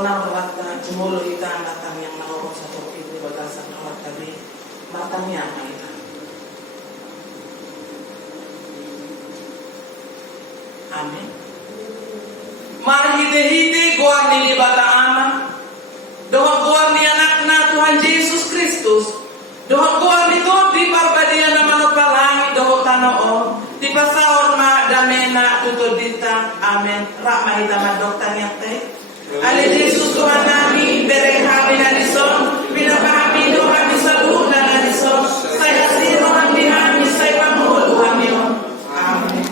sona berata jumulo ita matang yang nawaro sa topik ni bagasan awat tadi matangnya apa ita. Amin. Marhite-hite guar ni bata anak. Doa guar ni anak na Tuhan Yesus Kristus. Doa guar ni God di parbadia na manopalangi doa tanoo. Di pasahor ma damena tutod dita. Amen. Rahma ita madoktan yang teh. Ale Yesus Tuhan nami bereng kami na dison. Pinapahami doa kami sabu na dison. Saya siro kami kami saya pamulu kami. Amen.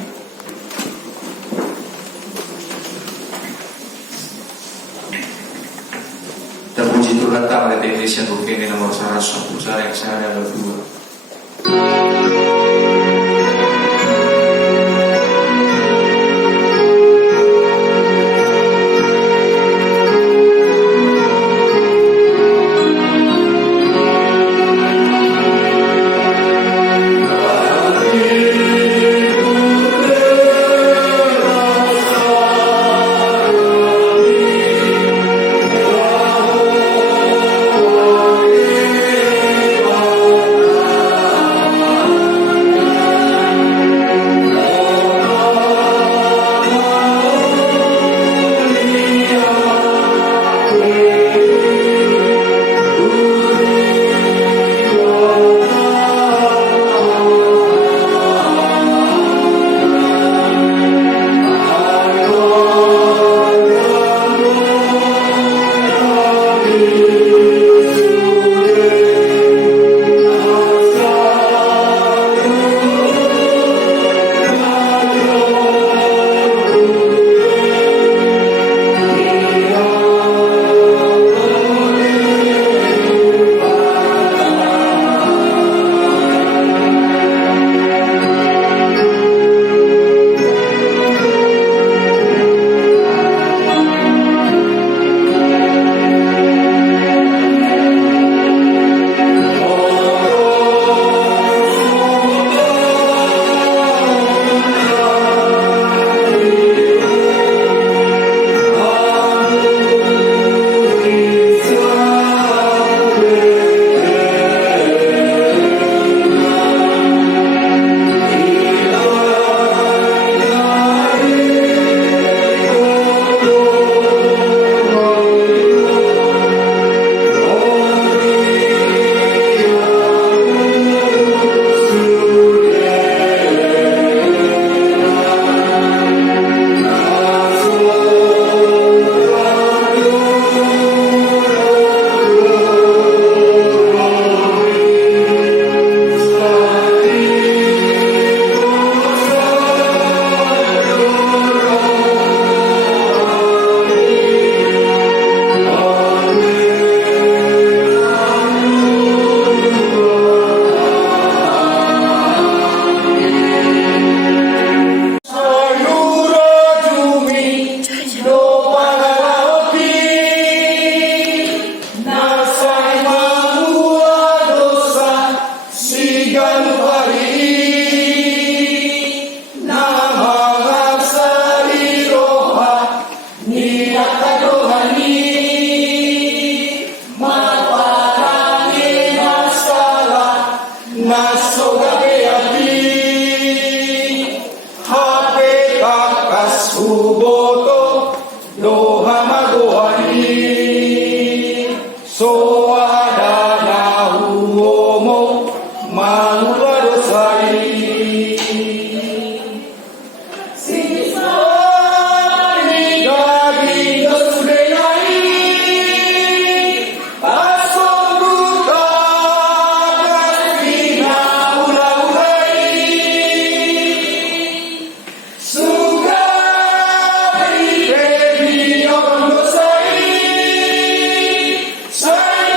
Terpuji Tuhan tak oleh Indonesia bukti nomor 110 yang saya ada berdua. Say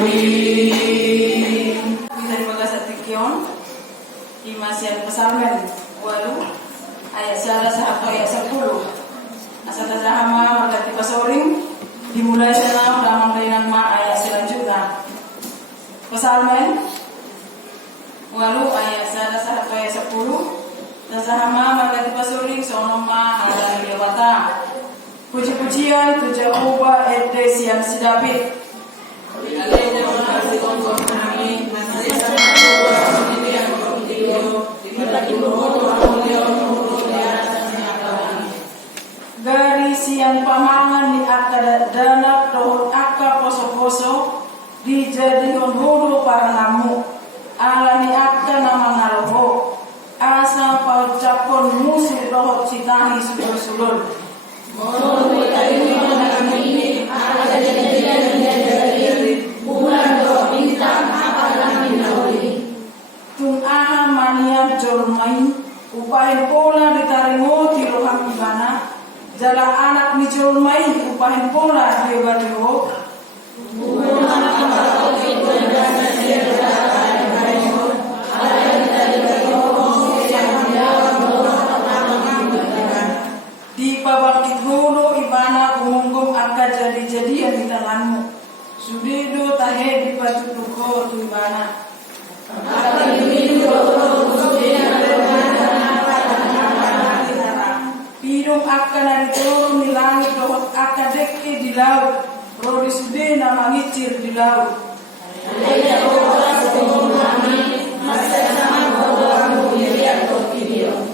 Amin. Kita dibaga sa tikyon, Imasian Pasalmen, 8, ayat 1 sampai ayat 10. Asa tazahama magati pasoring, dimulai sa lamang kainan ma ayat selanjutnya. Pasalmen, 8 ayat 1 sampai ayat 10. Tazahama magati pasoring sono ma ala lewata. Puji-pujian tu Jehovah Edesian si David. Gari siang pamangan ni akada dana dohon akka poso-poso dijadikan huru para namu ala ni akka nama ngaloho asa paucapon musuh dohot citahi sulul-sulul. Tung aha mania jormai upahin pola ditarimo tiroham ibana jala anak ni jormai upahin pola diobadiho di pabakit hulu ibana umungkum akka jadi-jadian di tanganmu sudido tahe di patutuko tu ibana Pirung akan dari turun di langit dohot akan dekki di laut rodi sude nama ngicir di laut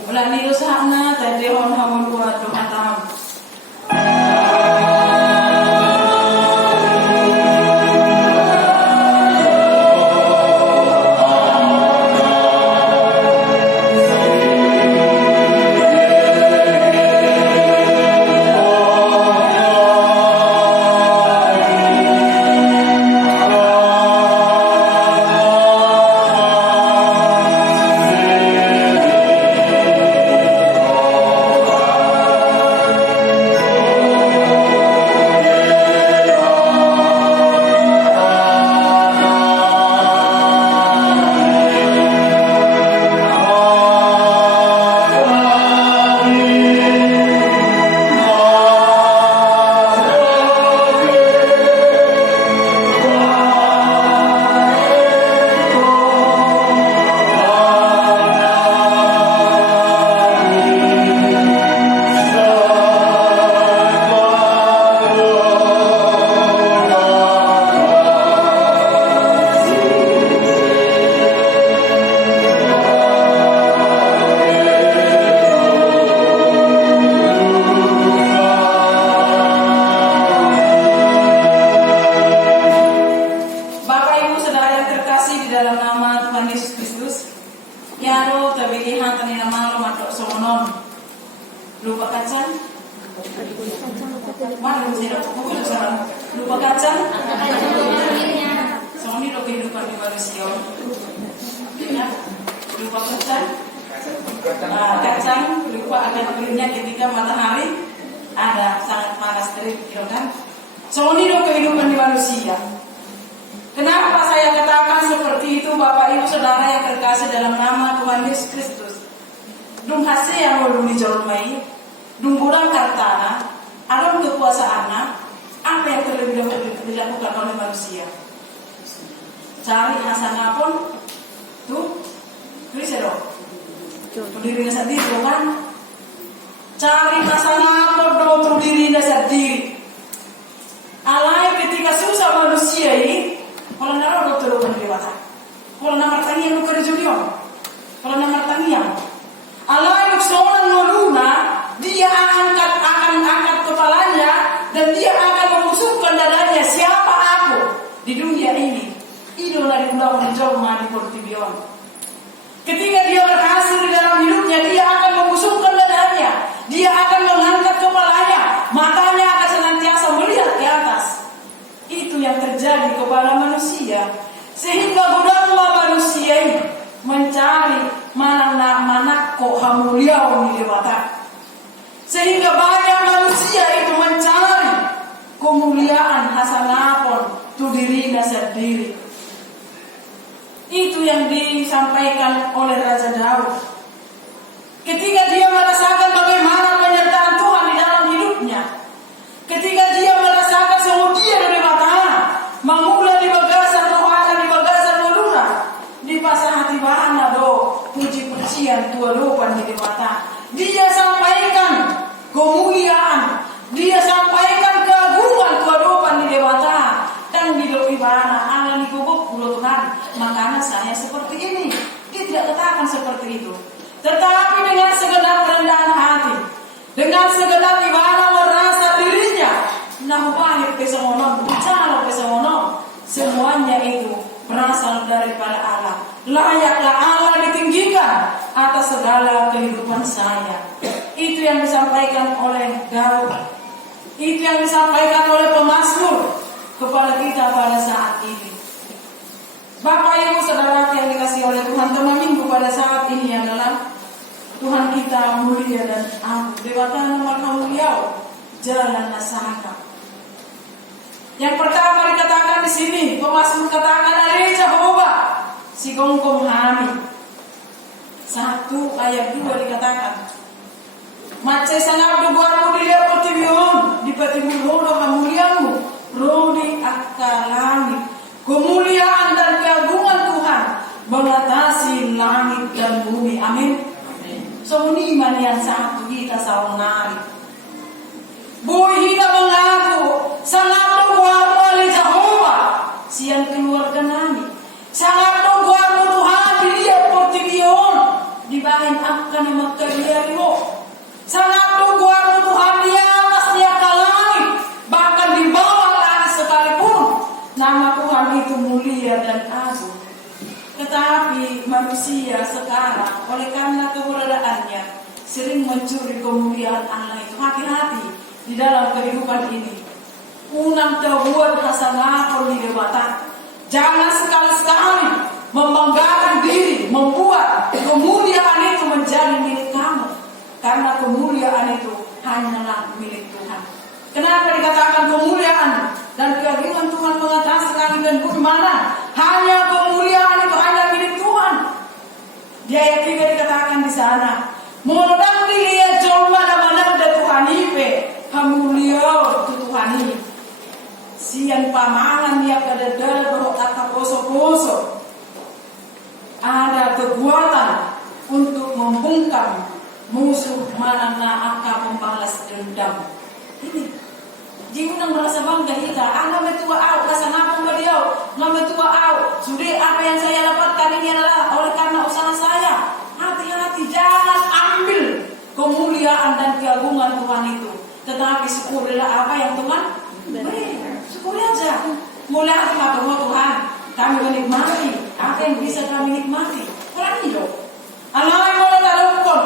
ulah nilu sahna tadi hon hamun buat Tuhan taham. Lupa kacang. Soalnya lo kehidupan di manusia. Lupa kacang. Kacang lupa akan belinya ketika matahari ada sangat panas terik, kan? Soalnya lo kehidupan di manusia. Kenapa saya katakan seperti itu, Bapak Ibu Saudara yang terkasih dalam nama Tuhan Yesus Kristus? Dung hase yang ulun dijolmai, dung burang kartana, adon kekuasaannya, apa yang terlebih dahulu dilakukan oleh manusia? Cari hasanah pun, tuh, tulis ya dong. Dirinya sendiri, kan? Cari hasanah pun dong untuk dirinya sendiri. Alai ketika susah manusia ini, kalau naruh dokter bukan dewasa, kalau nama tanya lu kerjunion, kalau nama tanya, alai seorang noluna, dia akan angkat kepalanya dan dia akan membusukkan dadanya. Siapa aku di dunia ini? Idola di pulau menjelma di Portibion. Ketika dia berhasil di dalam hidupnya, dia akan membusukkan dadanya, dia akan mengangkat kepalanya, matanya akan senantiasa melihat ke atas. Itu yang terjadi kepada manusia, sehingga budaklah manusia ini mencari mana kok hamuliau di dewata, sehingga banyak manusia itu mencari kemuliaan hasanapon tu dirinya sendiri. Itu yang disampaikan oleh Raja Daud. Ketika dia merasakan bagaimana penyertaan Tuhan di dalam hidupnya, ketika dia merasakan semua dia dari mata, memula di bagasan rohana, di bagasan melurah, di pasar hati bahana do puji-pujian tua lupan di mata. Dia sampaikan kemuliaan, dia sampaikan keagungan tua lupan di mata. Dan di doa bahana Allah di kubuk pulau Tuhan, makanya saya seperti ini. Dia tidak katakan seperti itu. Tetapi dengan segenap kerendahan hati, dengan segenap ibadah merasa dirinya, nah balik pesomono, bicara pesomono, semuanya itu berasal daripada Allah. Layaklah Allah ditinggikan atas segala kehidupan saya. Itu yang disampaikan oleh Daud. Itu yang disampaikan oleh pemazmur kepada kita pada saat ini. Bapak Ibu Saudara yang dikasihi oleh Tuhan, tema minggu pada saat ini adalah Tuhan kita mulia dan agung. Dewata nama mulia, jalan nasaka. Yang pertama dikatakan di sini, pemazmur katakan ada Jehovah, si gongkong kami. 1 ayat 2 dikatakan, Mace sangat buatmu dilihat pertibion, di petimu rodo kamuliamu, rodi akalami. Kemuliaan dan keagungan Tuhan mengatasi langit dan bumi. Amin. Semua iman yang satu kita saunari. Boy kita mengaku sangat luar oleh Jehovah. Siang keluarga nami. Sangat luar Tuhan dilihat pertibion, dibahin akan yang makariarimu. Sangat luar Tuhan di atas dia kalai, bahkan di bawah langit sekalipun nama Tuhan itu mulia dan agung. Tetapi manusia sekarang oleh karena keberadaannya sering mencuri kemuliaan Allah itu. Hati-hati di dalam kehidupan ini. Unang terbuat hasanah di dewata. Jangan sekali-sekali membanggakan diri, membuat kemuliaan itu menjadi milik kamu. Karena kemuliaan itu hanyalah milik Tuhan. Kenapa dikatakan kemuliaan dan keagungan Tuhan mengatasi langit dan bumi? Mana? Hanya kemuliaan itu hanya milik Tuhan. Di ayat 3 dikatakan di sana, modang dilihat jomba nama da Tuhan ipe, kamulia tu Tuhan ini. Sian pamangan dia pada darah atau poso-poso. Ada kekuatan untuk membungkam musuh mana akan membalas dendam. Ini jiunang merasa bangga kita. Anda metua au rasa ngapung beliau, nggak metua au. Sudah apa yang saya dapatkan ini adalah oleh karena usaha saya. Hati-hati, jangan ambil kemuliaan dan keagungan Tuhan itu. Tetapi syukurilah apa yang Tuhan beri. Syukuri aja. Mulai hati Tuhan, kami menikmati apa yang bisa kami nikmati. Kurang hidup. Allah yang mau taruhkan.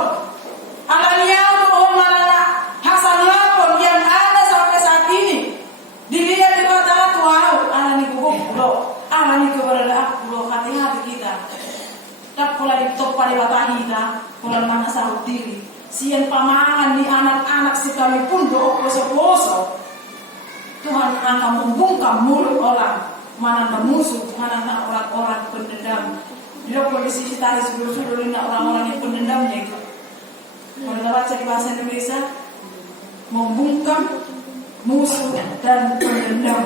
Allah lihat oh mana hasanah yang ada sampai saat ini. Dilihat di mata Tuhan, Allah ni kubuk pulau, Allah ni keberadaan pulau. Hati-hati kita. Tak pula ditop pada mata kita, pula mana sahut diri. Sian pamangan di anak-anak sekalipun doa poso-poso. Tuhan akan membungkam mulut orang, mana musuh, mana orang-orang pendendam. Di kondisi kita sudah orang-orang yang pendendamnya itu. Kalau kita baca di bahasa Indonesia, membungkam musuh dan pendendam.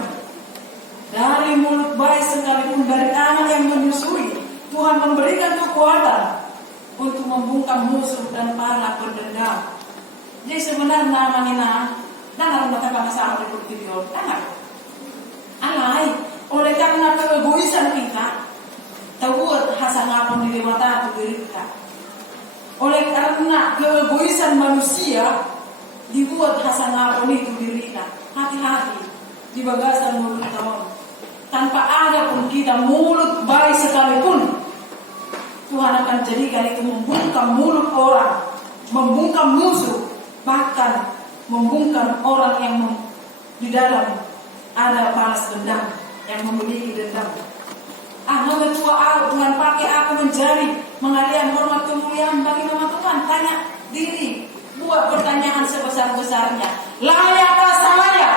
Dari mulut baik sekalipun, dari anak yang menyusui, Tuhan memberikan kekuatan untuk membungkam musuh dan para pendendam. Jadi sebenarnya namanya dan mata masalah di video, alai oleh karena keegoisan kita, tahu hasanah pun di mata tu kita. Oleh karena keegoisan manusia dibuat hasanah pun itu diri kita. Hati-hati di bagasan mulut tahun. Tanpa ada pun kita mulut baik sekalipun, Tuhan akan jadikan itu membungkam mulut orang, membungkam musuh, bahkan membungkam orang yang di dalam ada balas dendam, yang memiliki dendam. Nama tua Tuhan pakai aku menjadi mengalihkan hormat kemuliaan bagi nama Tuhan. Tanya diri, buat pertanyaan sebesar-besarnya. Layakkah saya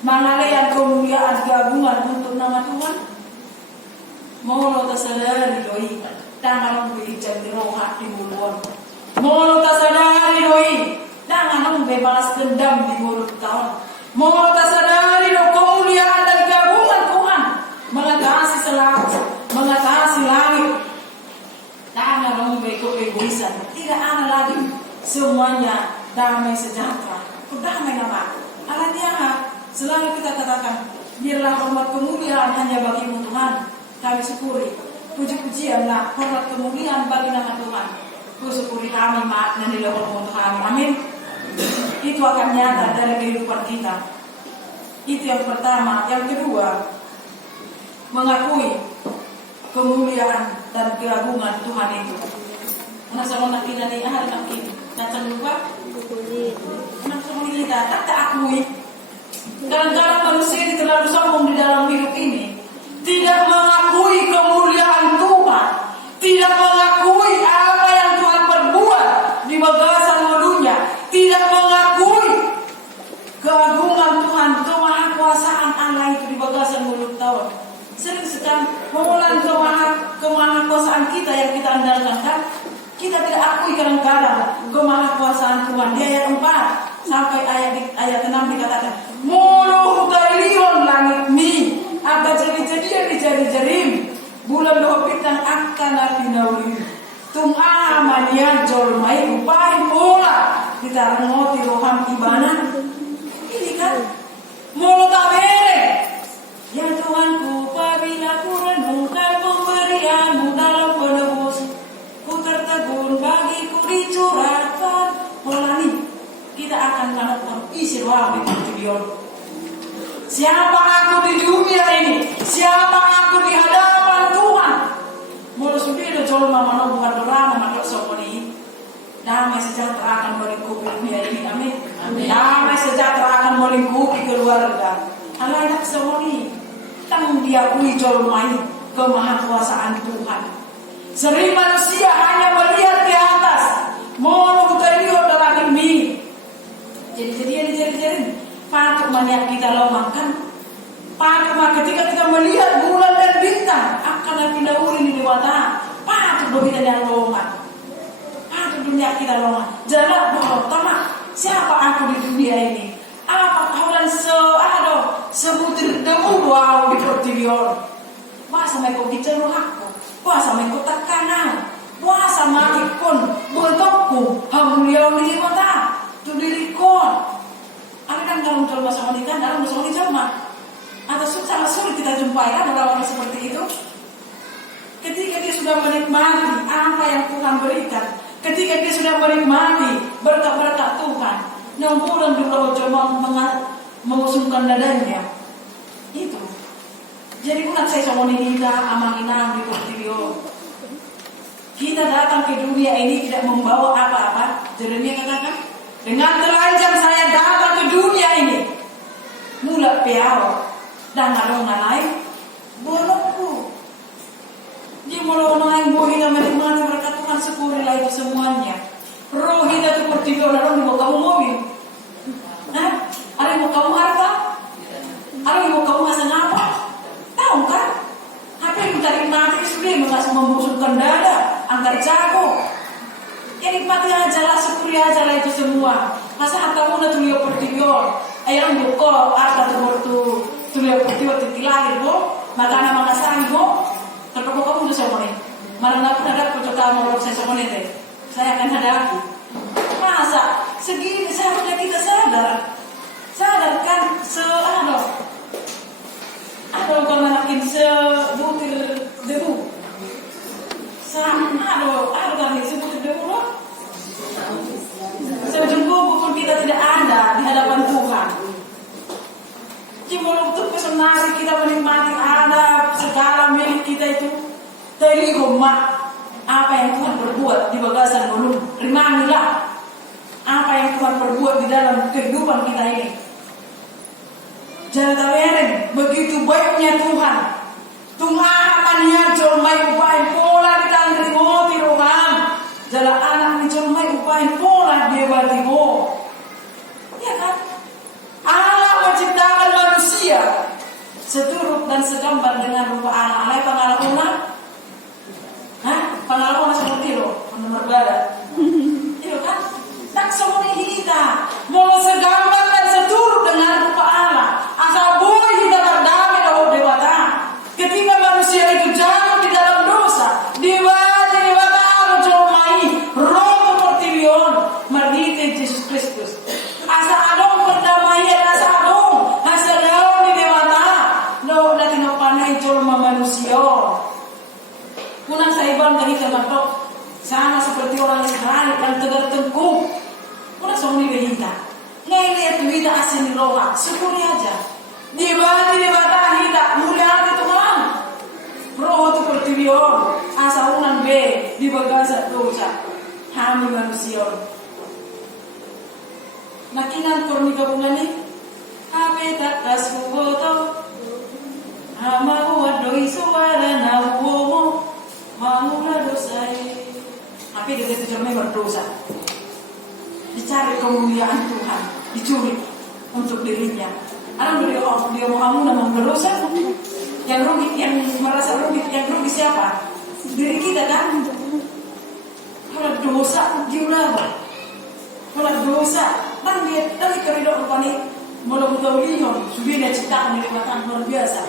mengalihkan kemuliaan keagungan untuk nama Tuhan. Mono tasadari doi, tangan berijak di roha di mulut. Mono tasadari doi, tangan balas dendam di mulut tahun. Mono tasadari do kemuliaan dan keagungan Tuhan mengatasi selangit, mengatasi langit. Tangan egoisan, tidak ada lagi semuanya damai sejahtera, damai nama. Alanya selalu kita katakan, biarlah hormat kemuliaan hanya bagimu Tuhan. Kami syukuri, puji-pujianlah hormat kemuliaan bagi nama Tuhan. Kusyukuri kami makna di dalam Tuhan. Amin. Itu akan nyata dari kehidupan kita. Itu yang pertama. Yang kedua, mengakui kemuliaan dan keagungan Tuhan itu. Karena sama kita nih hari ini, jangan lupa. Karena sama kita tak akui. Kadang-kadang manusia ini terlalu sombong di dalam hidup ini. Tidak mengakui kemuliaan Tuhan, tidak mengakui apa yang Tuhan perbuat di bagasan dunia, tidak mengakui keagungan Tuhan, kemahakuasaan Allah itu di bagasan mulut tahun. Sering sekali mengulang kemahakuasaan kita yang kita andalkan, kan? Kita tidak akui kadang-kadang kemahakuasaan Tuhan. Di ayat 4 sampai ayat 6 dikatakan, mulu talion langit mi, apa jadi-jadian dijadi-jadim, bulan doa bintang akan apinauli. Tung amanian jolmai upai pola kita ngoti roham ibana. Ini kan mulu tabere. Ya Tuhanku, apabila ku renungkan pemberianmu dalam penebus, ku tertegun bagiku dicurahkan. Pola nih, kita akan menemukan isi roham itu video. Siapa aku di dunia ini? Siapa aku di hadapan Tuhan? Mulu sudah jolma menemukan orang anak sokoni. Damai sejahtera akan melingkupi dunia ini. Amin. Damai sejahtera akan melingkupi keluarga. Allah nak sokoni. Tang diakui jolma ini kemahakuasaan Tuhan. Sering manusia hanya melihat ke atas. Mulu teriak dalam ini. Jadi patut maniak kita lomangkan. Patut ketika kita melihat bulan dan bintang akan dipindahuri di mata. Patut begitu yang lomang. Patut dunia kita lomang. Jangan bohong tamak. Siapa aku di dunia ini? Apa kaulan sebutir debu wow di pertiwion. Wah sampai kau bicara aku. Wah sampai kau tekanan. Wah sama ikon bentukku hamuliau di mata. Tu dirikon. Ada kan dalam dalam masa wanita, dalam masa wanita mah atau sangat sulit kita jumpai kan orang-orang seperti itu. Ketika dia sudah menikmati apa yang Tuhan berikan, ketika dia sudah menikmati berkat-berkat Tuhan, nombulan dulu cuma mengusungkan dadanya, itu. Jadi bukan saya sama kita amanginam di portfolio. Kita datang ke dunia ini tidak membawa apa-apa. Jeremia katakan, dengan telanjang saya datang ke dunia ini. Mula piaro dan ngalongan lain bolokku. Dia mau naik boh kita menikmati berkat Tuhan syukurilah itu semuanya. Roh kita seperti itu orang mau kamu mobil. Ada yang mau kamu harta? Ada yang mau kamu hasil apa? Tahu kan? Apa yang kita nikmati sudah mengasih membusukkan dada, angkat jago. Ya nikmati aja lah, syukuri aja lah itu semua. Masa hartamu udah tulio pertibion. Ayam buko, ada tulio pertibion titilahir bo. Maka nama kasang bo. Terpukul kamu udah somoni. Malam aku ada percotaan mau saya somoni deh. Saya akan hadapi. Masa segini seharusnya kita sadarkan ada kalau makin sebutir debu. Ada kami sebutir debu loh. Sejumlah pun kita tidak ada di hadapan Tuhan. Cuma untuk kesenangan kita menikmati ada segala milik kita itu. Dari rumah apa yang Tuhan berbuat di bagasan belum. Rimanilah apa yang Tuhan berbuat di dalam kehidupan kita ini. Jangan tawarin begitu baiknya Tuhan. Tuhan amannya jolmai upain pola kita nerimo tiroham. Jalan anak ni jolmai upain pola dia batiho. Ya kan? Allah menciptakan manusia seturut dan segambar dengan rupa Allah. Alai pangalauna, pangalauna seperti lo, nomor barat. Itu kan, tak semua kita mau segambar dan seturut dengan rupa Allah. Asal boleh kita berdamai dengan dewata. Ketika manusia itu jatuh di dalam dosa, dewata Allah comai, roh pertiwion, merdeka Yesus Kristus. Asal adong perdamaian, asal adong, asal adong di dewata. No, nanti no panai colma manusia. Kunang saiban tadi termatok sama seperti orang Israel yang tegar tengkuk. Kunang songni behita. Ngai lihat duita asin roha, syukuri aja. Di dewata hita, mulia hati Tuhan. Roh itu pertiwion, asal unan be di bagasa dosa. Kami manusia. Nakinan korni gabungan ni, ape tak kaskuboto. Hamaku adoi suara nahuomo, mamula dosai. Ape dia terjemah berdosa. Dicari kemuliaan Tuhan, dicuri untuk dirinya. Orang dia mau kamu nama berdosa. Yang rugi, yang merasa rugi, yang rugi siapa? Diri kita kan. Kalau dosa diulang. Kalau dosa, kan dia tadi keridok rupanya belum tahu lihat. Sudah dia ciptakan nikmatan luar biasa.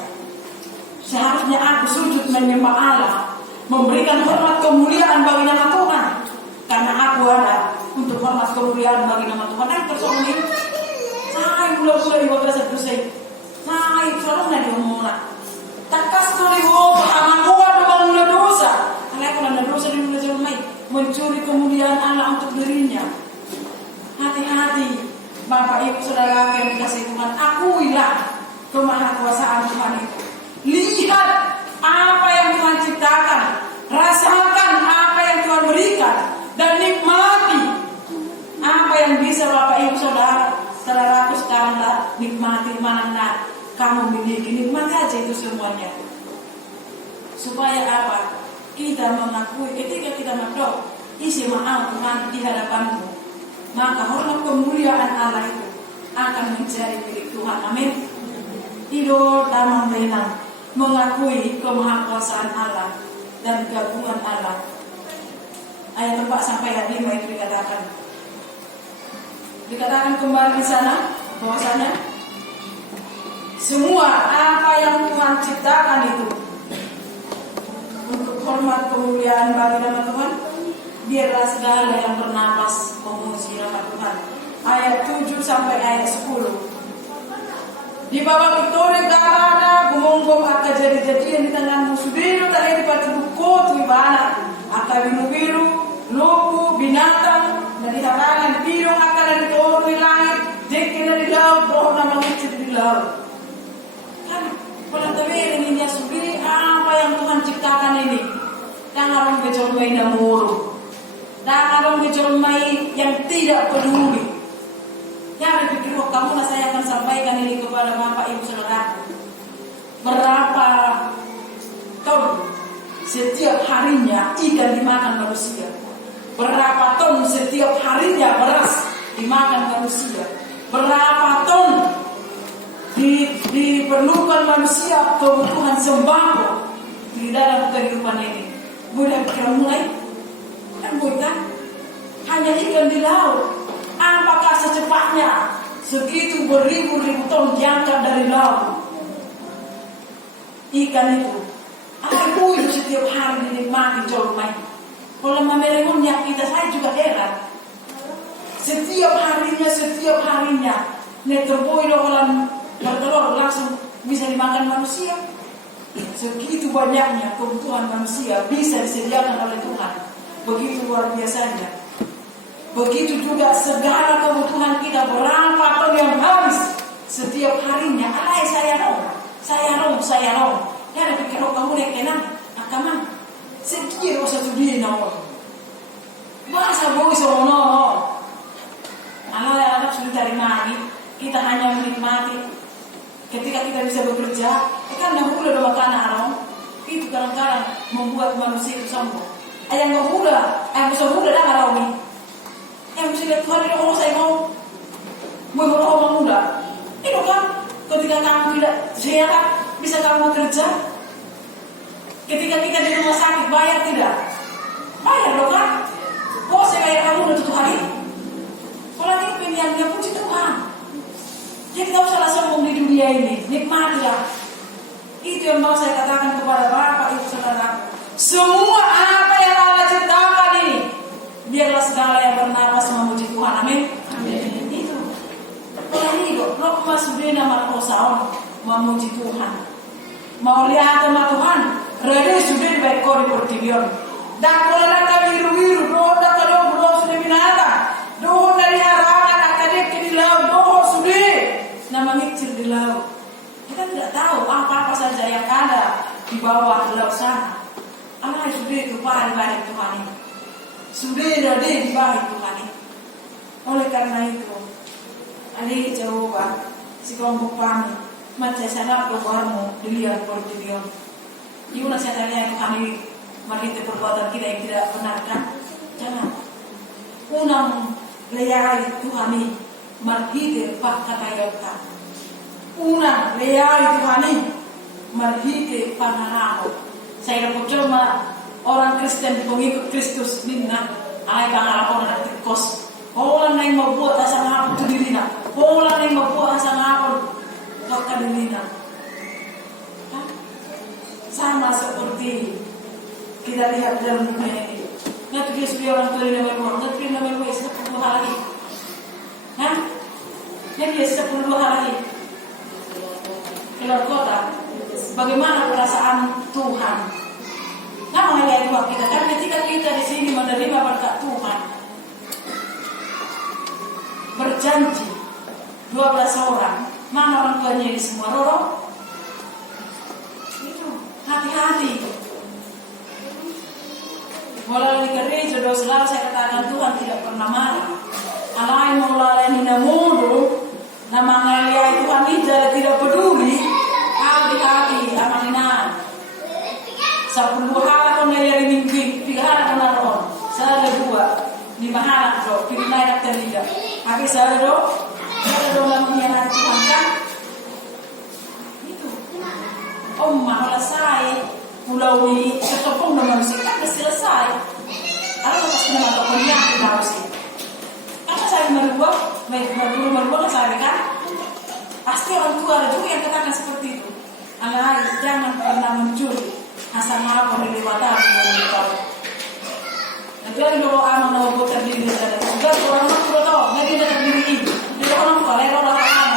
Seharusnya aku sujud menyembah Allah, memberikan hormat kemuliaan bagi nama Tuhan. Karena aku ada untuk hormat kemuliaan bagi nama Tuhan. Dan persoalan ini, saya mula-mula di bagasa dosa. Saya selalu nadi omongan. Takas dari wong, aku ada bangun dosa. Karena aku ada dosa di mulut jemaat, mencuri kemuliaan Allah untuk dirinya. Hati-hati, Bapak Ibu Saudara yang dikasihi Tuhan, akuilah kemahakuasaan Tuhan itu. Lihat apa yang Tuhan ciptakan, rasakan apa yang Tuhan berikan, dan nikmati apa yang bisa Bapak Ibu Saudaraku sekarang nikmati mana kamu miliki. Nikmati aja itu semuanya. Supaya apa? Kita mengakui ketika kita mendok isi maaf Tuhan di hadapanmu, maka hormat kemuliaan Allah itu akan menjadi milik Tuhan. Amin. Hidup dalam menang, mengakui kemahakuasaan Allah dan keagungan Allah. Ayat 4 sampai ayat 5 itu dikatakan kembali di sana bahwasanya semua apa yang Tuhan ciptakan itu untuk hormat kemuliaan bagi nama Tuhan. Biarlah segala yang bernapas memuji nama Tuhan. Ayat 7 sampai ayat 10. Di bawah Victoria Garada gumongkom akan jadi-jadian di tangan musuh biru tadi di pati buku tuibana akan biru-biru lupu binatang dan di tangan biru akan dari turun di langit jekin dari laut roh nama muncul di laut. Kan pada tabi ini dia subiri apa yang Tuhan ciptakan ini. Yang orang kecolmai namuru, dan orang kecolmai yang tidak peduli. Yang berpikir, oh kamu lah saya akan sampaikan ini kepada Bapak Ibu Saudaraku. Berapa ton setiap harinya ikan dimakan manusia? Berapa ton setiap harinya beras dimakan manusia? Berapa ton diperlukan manusia kebutuhan sembako di dalam kehidupan ini? Boleh kira mulai? Kan bukan? Hanya ikan di laut. Apakah secepatnya segitu beribu-ribu ton diangkat dari laut? Ikan itu aku itu setiap hari dinikmati colmai. Kalau memelihara kita, saya juga heran. Setiap harinya neterboy orang bertelur langsung bisa dimakan manusia. Segitu banyaknya kebutuhan manusia bisa disediakan oleh Tuhan. Begitu luar biasanya. Begitu juga segala kebutuhan kita, berapa ton yang habis setiap harinya. Saya rong. Ya, tapi kalau kamu naik kenan, akaman. Sekian satu dia nawar. Masa boleh serono. Anak sudah dari mari, kita hanya menikmati. Ketika kita bisa bekerja, kan dahulu ada makanan arong. Itu kadang-kadang membuat manusia itu sombong. Yang muda dah arong. Yang bisa lihat Tuhan ini, saya mau orang muda. Itu kan Ketika kamu tidak sehat, bisa kamu kerja? Ketika kita di rumah sakit, bayar tidak? Bayar dong kan? Oh, saya bayar kamu untuk Tuhan ini. Kalau ini pilihannya puji Tuhan. Jadi tidak usah sombong di dunia ini, nikmatilah. Itu yang mau saya katakan kepada Bapak, Ibu, Saudara. Semua apa yang Allah ciptakan ini, biarlah segala yang bernapas memuji Tuhan. Amin. Amin. Itu. Orang hidup, lo masuk di nama Tuhan, memuji Tuhan. Mau lihat sama Tuhan, rada sudah dibaik kau di Portivion. Dan kalau nak biru-biru, doa kalau belum sudah binatang, doa dari harangan akademik di laut, doa sudah nama ngicil di laut. Kita tidak tahu apa-apa saja yang ada di bawah laut sana. Allah sudah itu baik Tuhan ini. Sudah ada di bawah Tuhan ini. Oleh karena itu, Ali coba si kelompok kami macam sana programmu dilihat Portivion. Ibu nasihatnya Tuhan ini. Mari itu perbuatan kita yang tidak benar kan? Jangan. Unang layari Tuhan ini. Marhite pak katayota. Unang layari Tuhan ini. Marhite pangaramo. Saya dapat cuma orang Kristen pengikut Kristus minna. Ay pangaramo na tikos. Orang yang membuat asal ngapun itu dirina. Orang yang membuat asal ngapun itu dirina. Sama seperti kita lihat dalam dunia ini. Nggak tuh dia orang tua yang berbuat, nggak tuh yang berbuat 10 hari. Hah? Nggak dia 10 hari. Keluar kota. Bagaimana perasaan Tuhan? Nggak mengelihat Tuhan kita. Kan ketika kita di sini menerima berkat Tuhan, berjanji 12 orang. Mana orang tuanya di semua Roro? Itu hati-hati. Walau di gereja dosa selalu saya katakan Tuhan tidak pernah marah. Alai mulai minamudu, nama ngeliat Tuhan tidak peduli. Hati-hati amanina. 10 hari kau ngeliat minggu, 3 hari kau naron. Saya ada 2, 5 hari kau pilih naik tidak. Habis saya ada namanya nanti Tuhan kan. Itu. Malah saya. Pulau ini ketopong dengan manusia kan sudah selesai. Ada lepas dengan tokonya kita harus ini. Karena saya merubah kan saya kan. Pasti orang tua ada juga yang katakan seperti itu. Anak jangan pernah mencuri. Asal marah pada dewata dari kau. Nanti ada kalau anak mau buat terdiri dari juga orang tua tahu nggak dia terdiri ini. Dia orang tua lain orang anak.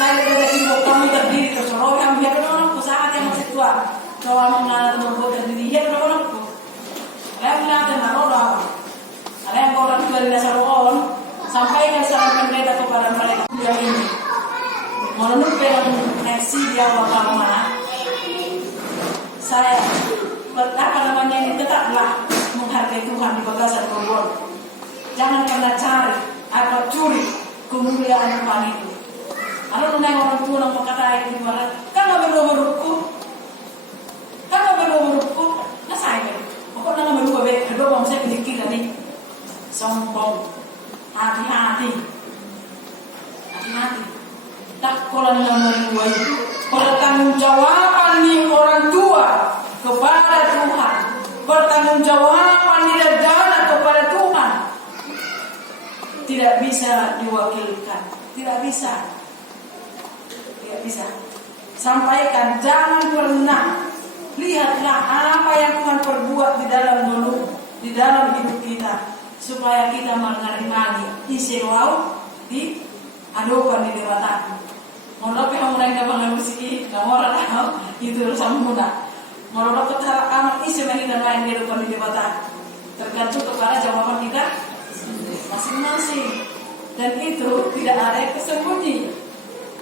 Saya dari ibu kami terdiri tersorong yang biar orang saat yang masih tua, kalau mengenal berbuat terdiri dia berapa orang tu? Ada yang melihat dan orang, ada yang orang tua di dasar orang, sampaikan saran mereka kepada mereka yang ini. Menurut versi dia waktu mana? Saya ini tetaplah menghargai Tuhan di bagasan berbuat. Jangan karena cari atau curi kemuliaan Tuhan itu. Ada orang tua yang berkata di luar, kan nggak berubah-ubah, nggak saya. Pokoknya nggak berubah, kedua bang saya pikir tadi, sombong, hati-hati. Tak kalau nggak berubah itu, pertanggungjawaban nih orang tua kepada Tuhan, pertanggungjawaban dia dana kepada Tuhan, tidak bisa diwakilkan, tidak bisa. Sampaikan, jangan pernah lihatlah apa yang Tuhan perbuat di dalam hidup kita supaya kita menerima isi wau di adokan di dewata. Menurut yang mulai dapat musik, orang tahu itu urusan muda. Menurut kita amat isi yang kita main di adokan di dewata tergantung kepada jawaban kita masing-masing dan itu tidak ada yang tersembunyi.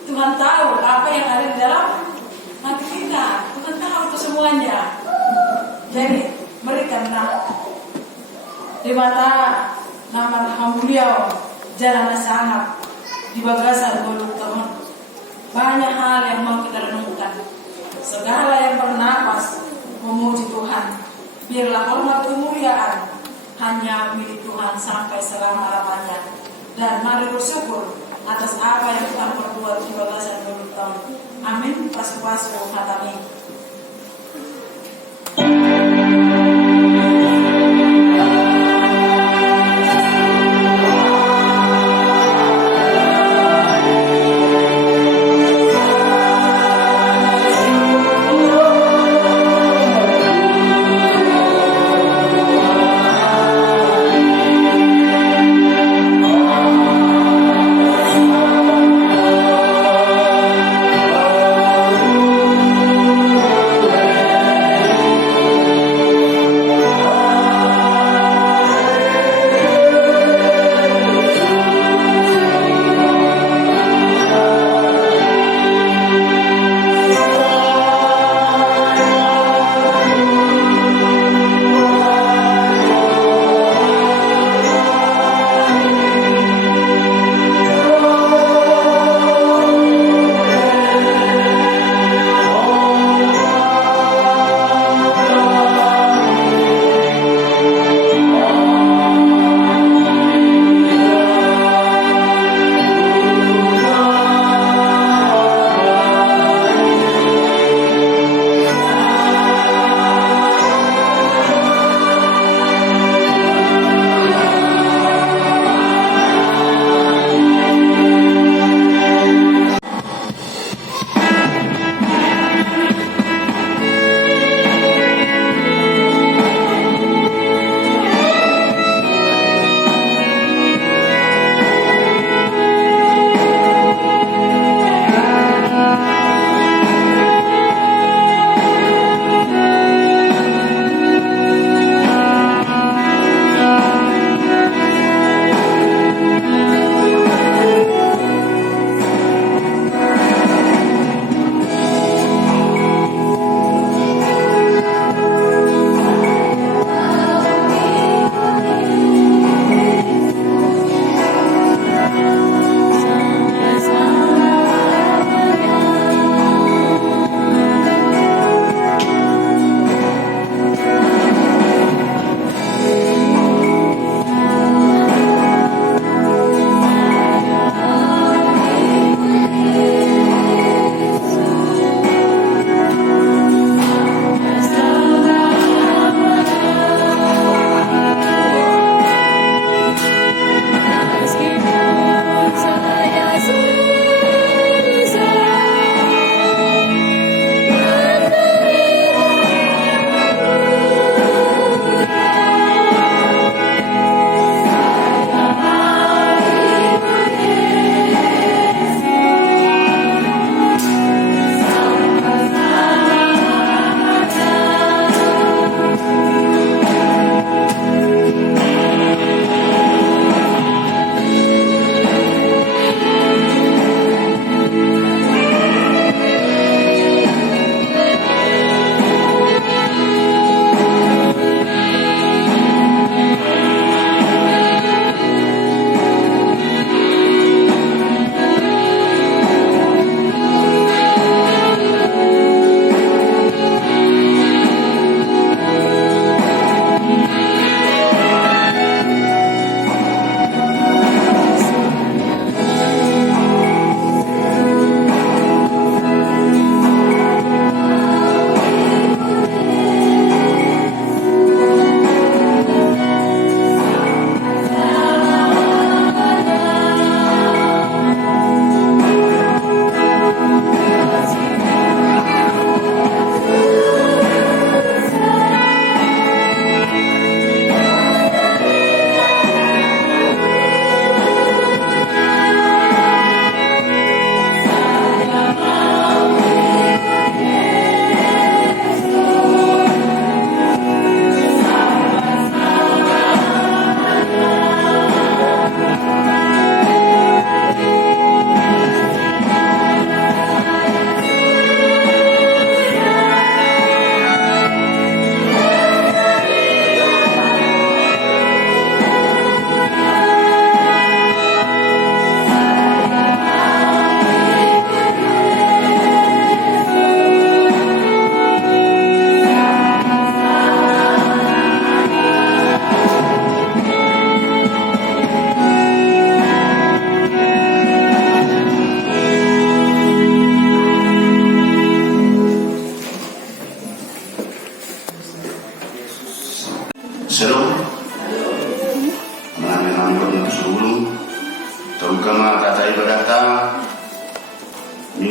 Tuhan tahu apa yang ada di dalam hati kita. Tuhan tahu itu semuanya. Jadi berikanlah di mata nama beliau jalan sangat di bagasan bulu teman. Banyak hal yang mau kita renungkan. Segala yang bernapas memuji Tuhan. Biarlah hormat kemuliaan hanya milik Tuhan sampai selama-lamanya. Dan mari bersyukur atas apa yang Tuhan batasan 20 tahun. Amin. Pas-pas kami.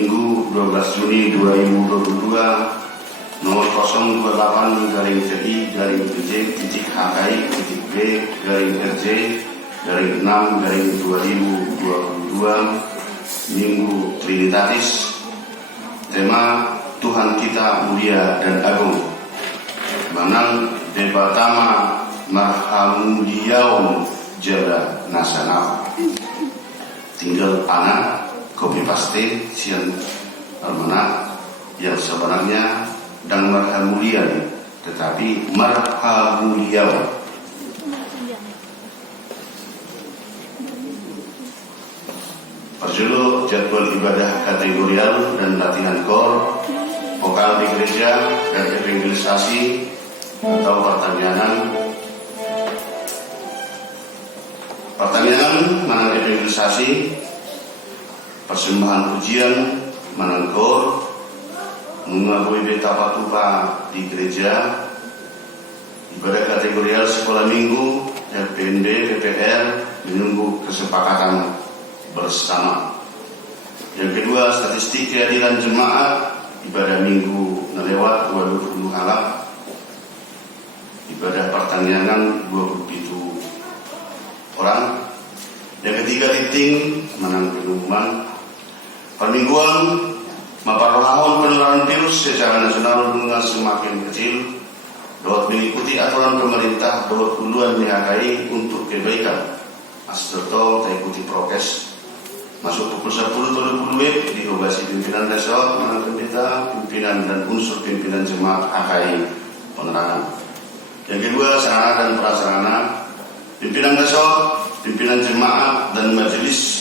Minggu 12 Juni 2022 nomor 028-PI-TJ-HKI-B-RJ-6-2022 Minggu Trinitatis. Tema Tuhan kita mulia dan agung. Manang debatama mahamuliaun jala nasional. Tinggal panah copy paste sian almanak yang sebenarnya dan marhamulian, tetapi marhamuliaun. Perjulu jadwal ibadah kategorial dan latihan kor, vokal di gereja dan evangelisasi atau pertanyaan manang evangelisasi, persembahan pujian manang kor, mengabui betapa tupa di gereja, ibadah kategorial sekolah minggu, LPNB, PPR menunggu kesepakatan bersama. Yang kedua, statistik kehadiran jemaat ibadah minggu lewat 20 halap, ibadah pertanian 27 orang. Yang ketiga, titing menang pengumuman permingguan maparahon penularan virus secara nasional dengan semakin kecil. Dapat mengikuti aturan pemerintah dapat uluan dihargai untuk kebaikan. Asterto ikuti prokes. Masuk pukul 10.30 WIB diobasi pimpinan resort, manang pendeta, pimpinan dan unsur pimpinan jemaat HKI penerangan. Yang kedua, sarana dan prasarana pimpinan resort, pimpinan jemaat dan majelis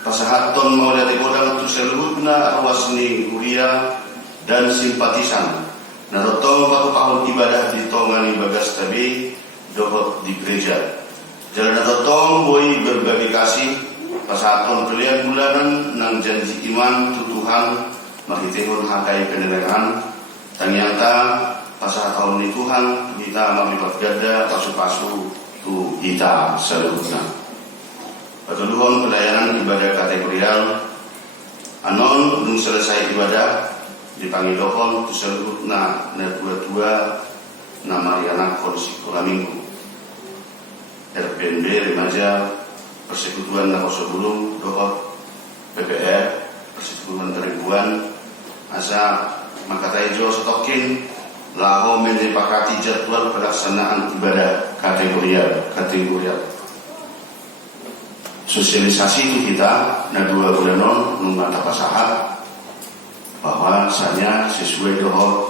pasahaton maulati kodang untuk seluruhna arwasni huria dan simpatisan. Narotong batu tahun ibadah di tongani bagas tabi dohot di gereja. Jalan narotong boy berbagi kasih pasahaton pilihan bulanan nang janji iman tutuhan mahitihun hakai penerangan. Ternyata pasahaton ni Tuhan kita melipat gada pasu-pasu tu kita seluruhnya. Patuluhon pelayanan ibadah kategorial anon belum selesai ibadah dipanggil dohon tu seluruhna na dua nama yana korsi sekolah minggu RPNB remaja persekutuan Nakoso Bulung dohot PPR persekutuan Teribuan asa Makatejo Stokin laho menyepakati jadwal pelaksanaan ibadah kategorial. Sosialisasi itu kita na 2 bulanon mengata pasahat bahwa saya sesuai dengan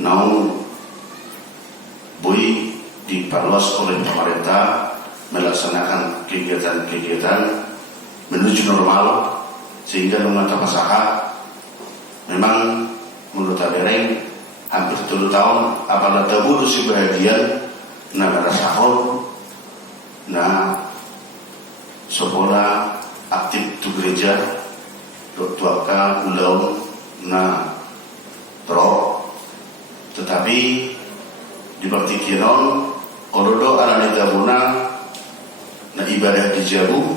naung bui diperluas oleh pemerintah melaksanakan kegiatan-kegiatan menuju normal sehingga mengata pasahat memang menurut abereng hampir 7 tahun apalah tabulu si bahagian negara sahur na sekolah aktif tu gereja tuaka ulau na tro tetapi di partikiron orodo alani gabuna na ibadah di jabu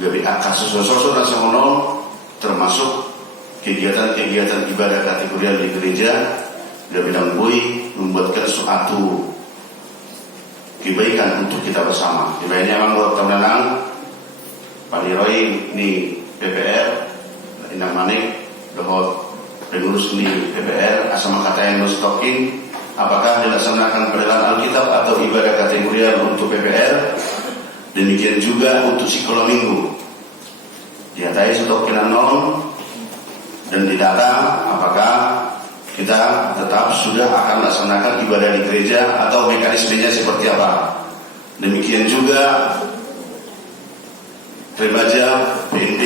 gabi akar sosok nasional termasuk kegiatan-kegiatan ibadah kategorial di gereja gabi dambui membuatkan suatu kebaikan untuk kita bersama. Kebaikannya memang teman-teman Pak Niroi ni PPR inang manik dohot pengurus ni PPR asal kata yang stokin apakah dilaksanakan pelayanan Alkitab atau ibadah kategorial untuk PPR, demikian juga untuk sekolah minggu diatai stokin anon dan didata apakah kita tetap sudah akan melaksanakan ibadah di gereja atau mekanismenya seperti apa. Demikian juga remaja PND.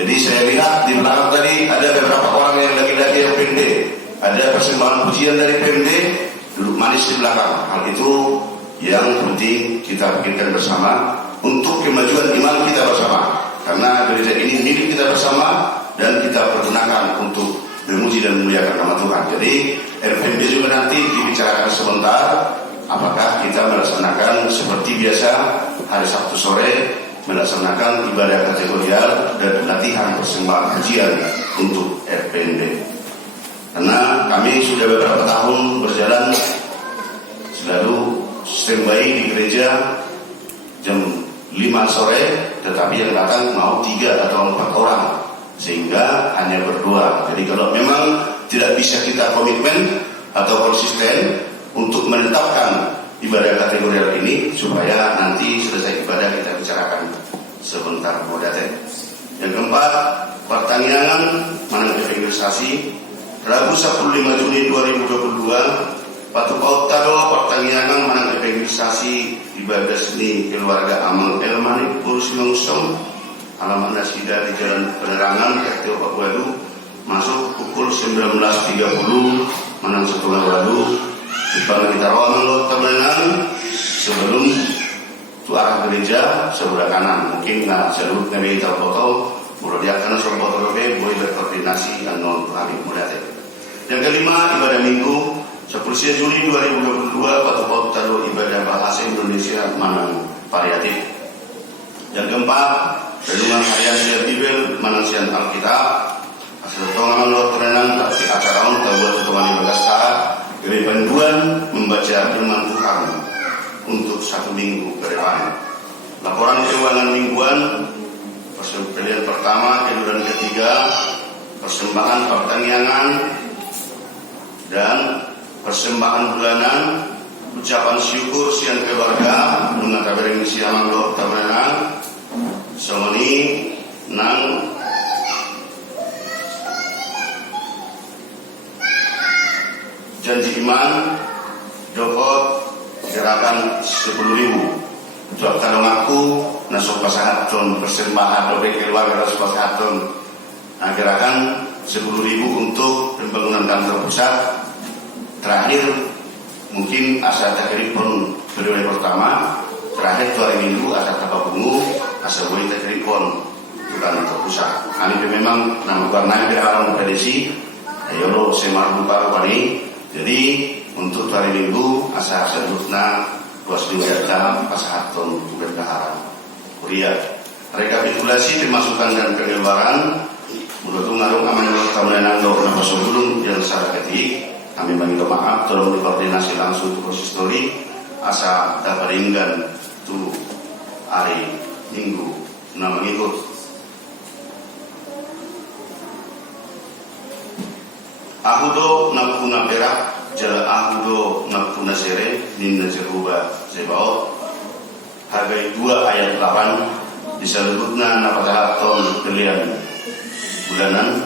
Jadi saya lihat di belakang tadi ada beberapa orang yang laki-laki yang PND. Ada persembahan pujian dari PND duduk manis di belakang. Hal itu yang penting kita pikirkan bersama untuk kemajuan iman kita bersama. Karena gereja ini milik kita bersama dan kita pergunakan untuk memuji dan memuliakan nama Tuhan. Jadi RPMB juga nanti dibicarakan sebentar apakah kita melaksanakan seperti biasa hari Sabtu sore melaksanakan ibadah kategorial dan latihan persembahan pujian untuk RPND. Karena kami sudah beberapa tahun berjalan selalu standby di gereja jam 5 sore, tetapi yang datang mau 3 atau 4 orang, sehingga hanya berdua. Jadi kalau memang tidak bisa kita komitmen atau konsisten untuk menetapkan ibadah kategorial ini, supaya nanti selesai ibadah kita bicarakan sebentar modern. Yang keempat, pertanian manang evangelisasi Rabu 15 Juni 2022 Patu Paut Tado pertanian manang evangelisasi ibadah seni keluarga Amal Elmanik Urus Mengusung alamat Nasida di Jalan Penerangan RT Pakuadu masuk pukul 19.30 manang sekolah Wadu di kita rawang temenan sebelum tu arah gereja sebelah kanan. Mungkin nggak jalur kami terpotong merodiakan sebuah boleh berkoordinasi dengan kami mudah. Yang kelima, ibadah minggu 10 Juli 2022 Patu Paut Tado ibadah bahasa Indonesia Manang variatif. Yang keempat, renungan harian siar Bibel Manang sian Alkitab asal tongan lot renang arti acara tahun ketuan 15 tahun dari panduan membaca firman Tuhan untuk 1 minggu ke depan. Laporan keuangan mingguan pilihan pertama, kedua dan ketiga, persembahan pertanian dan persembahan bulanan, ucapan syukur sian keluarga mengatakan misi amang tabanan semoni nang janji iman dokot gerakan 10.000 jual kalau ngaku nasok pasahaton persembahan dobe keluarga nasok pasahaton gerakan 10.000 untuk pembangunan kantor pusat. Terakhir mungkin asa takripon periode pertama, terakhir 2 hari minggu asa tapabungu asa boleh takripon itu kantor pusat. Kami memang nama warna gerakan prediksi ayo semar buka pani. Jadi untuk 2 hari minggu asa sedutna kuas diwajah pasahaton berdaharan kuliah rekapitulasi pemasukan dan pengeluaran menurut ngarung aman tahunan lo nama sebelum yang secara ketik kami bagi maaf tolong dikoordinasi langsung ke konsistori asa dapat ringgan tu hari minggu nama mengikut Ahudo nakuna perak jala ahudo nakuna sere ninna jeruba zebaot hargai 2 ayat 8 disebutna napatahaton kalian bulanan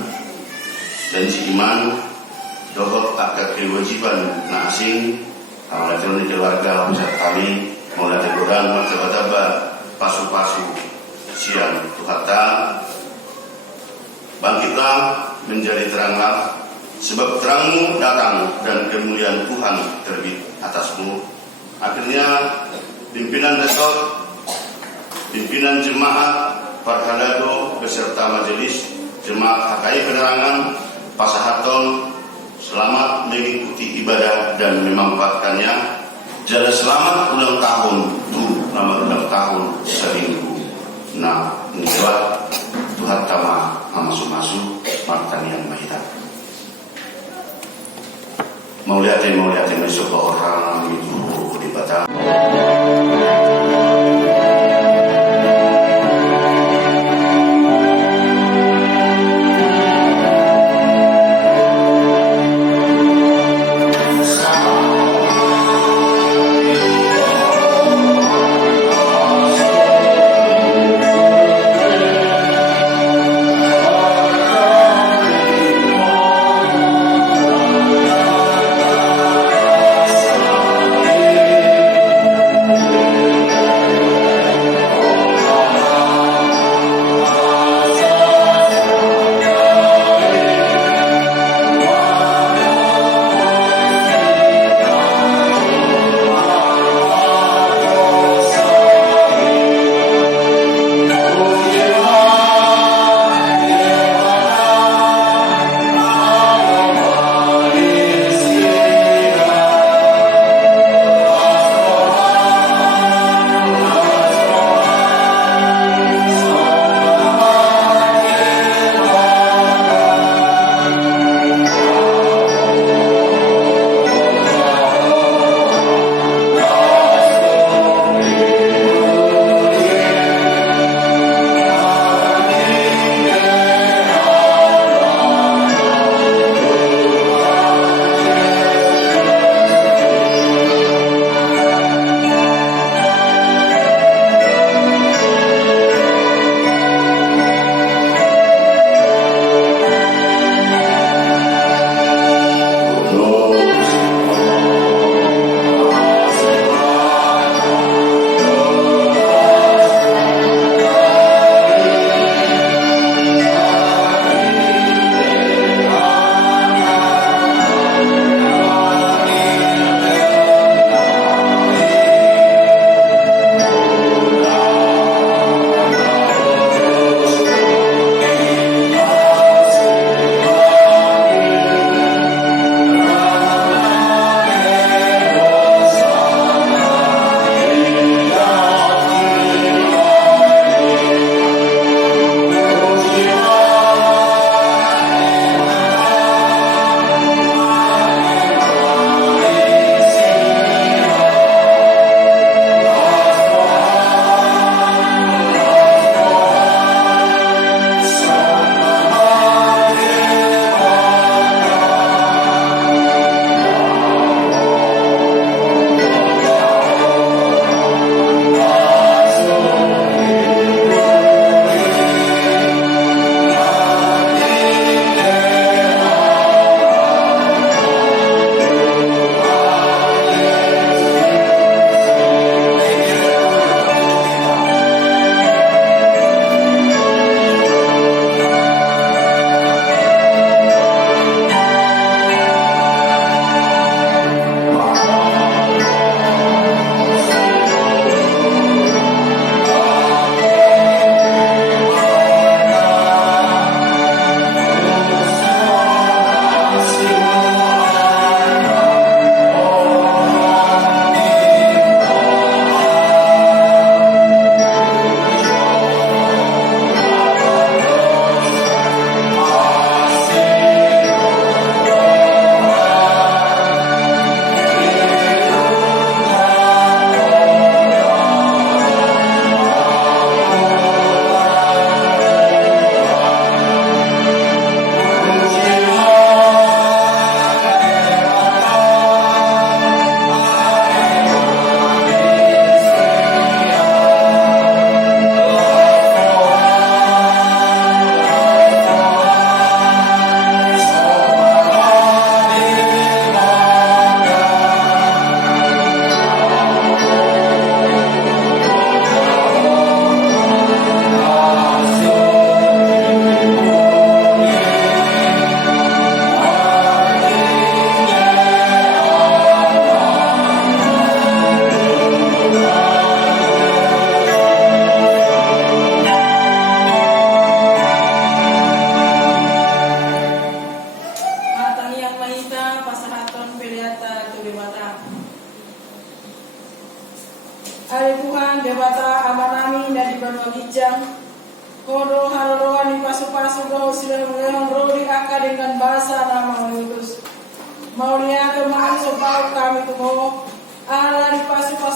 janji iman dohot akad kewajiban na asing amalatun di keluarga pusat kami mulai teguran martabataba pasu-pasu siang tuhata bangkitlah menjadi teranglah sebab terangmu datang dan kemuliaan Tuhan terbit atasmu. Akhirnya pimpinan resort, pimpinan jemaat Parhalado beserta majelis jemaat HKI Penerangan Pasahaton selamat mengikuti ibadah dan memanfaatkannya. Jala selamat ulang tahun tu nama ulang tahun seminggu. Nah, menjawab Tuhan tama masuk-masuk martanian mahita. Mau lihat besok orang itu di Batam.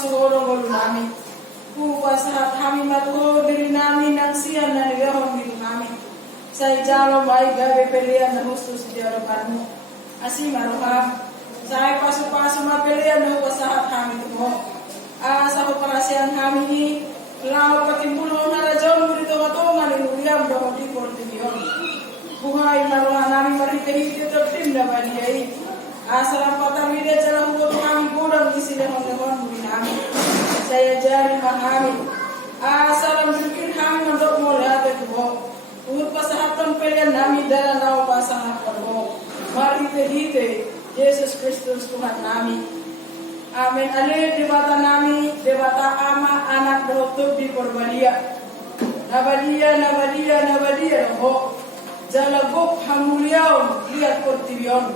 pasuhorong namin. Pupasahat kami matuho diri namin ng siyan na nagahon dito kami. Sa ijalo may gabi pilihan na gusto sa dialogan mo. Asi maruham. Sa paso-paso mapilihan na pasahat kami tuho. Sa operasyan kami ni lawa patimbulong na rajon mo dito katungan ni William doon di Portibion. Buhay maruhan namin marita-hiti ito tim na baliyay. Salam patamida jalan huwag kami kurang di sila hong namin. Saya jari mahami. Salam jukir kami mandok mo lahat ito mo. Uhud pasahatan pilihan namin dala na pasangat mo. Marite-hite, Yesus Kristus Tuhan namin. Amin. Ale debata namin, debata ama, anak doktor di Porbalia. Nabadia, ho. Jalagok hamuliaon, lihat Portibion.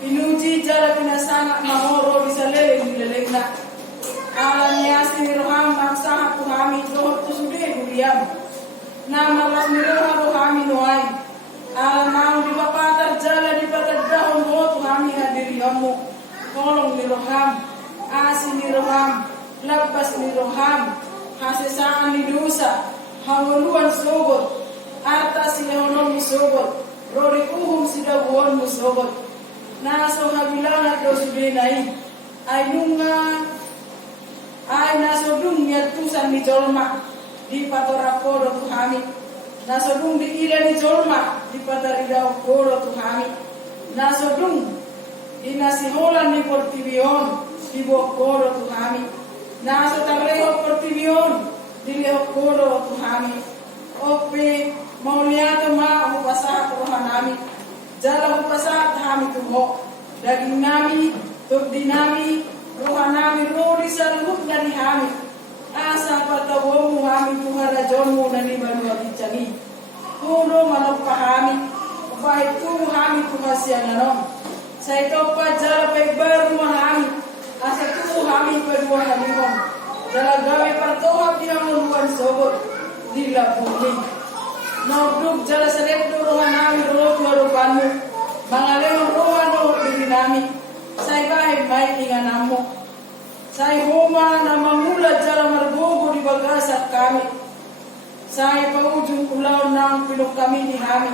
Pinuji jala pinasana mahoro di salele nilaleg na. Alanyasi ni roham maksaha kuhami dohot tusude William. Nama ras ni rohami noai. Alam di bapatar jala di patar dahon ho kuhami hadiri hamu. Tolong ni roham, asi ni roham, labas ni roham, hasesaan ni dosa, hanguluan sogot, arta silehonom ni sogot, rori kuhum sidabuon ni sogot. Naso habilangat do sudenai, ay nunga, ay naso dung tusan ni jolma, di patorakoro tuhami, naso dung di ila ni jolma, di pataridao koro tuhami, naso dung di nasiholan ni Portibion, di bokoro tuhami, naso tagreho Portibion, di leho koro tuhami, ope mauliato ma upasahat rohanami. Jala upasahat kami tuho, daging nami, tugdi nami, roha nami, rori sa luhut na ni kami. Asa patawo mo kami tuharajon mo na ni Balua Bicani. Puno manok pa kami, upahit tuho kami tuhasya na nom. Sa ito pa jala pa ibaru mo kami, asa tuho kami padua na limon. Jala gawi partohap di namunuan sobot, dila bumi. Nogdug jala sa rekto roha nami roho tuwarupanmu. Mga leon roha no diri nami. Sa ibahe may ingan mo. Sa ihuma na mamula jala margogo di bagasat kami. Sa ipaujung ulaw ng pinok kami ni kami.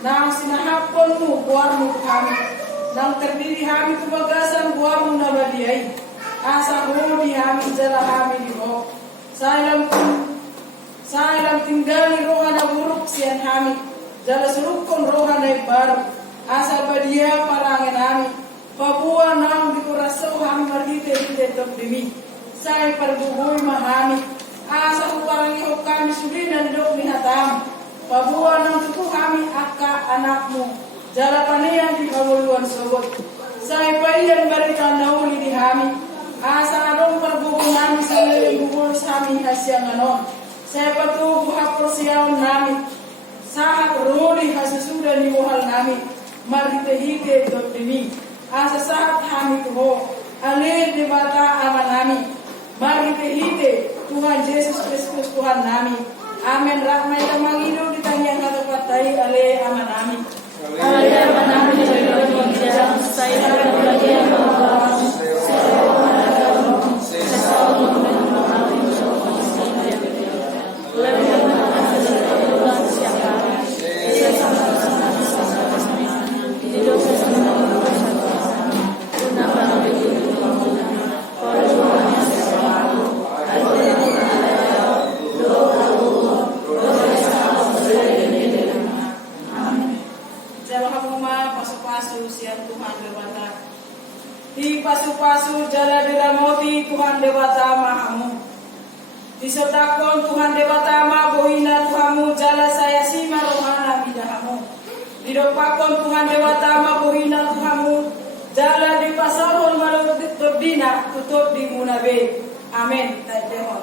Nang sinahapon mo buwar mo kami. Nang terdiri kami tubagasan buwar mo na baliyay. Asa ho di kami jala kami di ho. Sa ilang tinggali roha na buruk siyan kami. Jala surukon roha na ibaru. Asa badia parangin kami. Pabuwa nang di kurasaw kami marhite-hite tagdimi. Sa iparbuboy mahami. Asa kuparangihok kami sulinan dok ni hatam. Pabuwa nang tutu kami akka anak mo. Jala paniyan di kawuluan sogot. Sa ipaiyan barita na uli di kami. Asa arong parbuboy namin sa liling bubulos kami hasyang anon. Saya patuh haporsiyaon namin. Sahat roli hasusuda ni mohal namin. Marhite-hite dot demi. Asa sahat kami tuho. Alir di bata aman namin. Marhite-hite Tuhan Yesus Kristus Tuhan namin. Amen. Rahmay na Mangido di tangyang katapatay ale aman namin. Ale aman namin. Saya berbahagia bahwa pasu-pasu jala diramoti Tuhan dewata mahamu. Disotakon Tuhan dewata ma bohina Tuhamu jala saya sima rohana bidahamu. Didopakon Tuhan dewata ma bohina Tuhamu jala dipasahon malur ditodina tutup di munabe. Amin. Taidehon.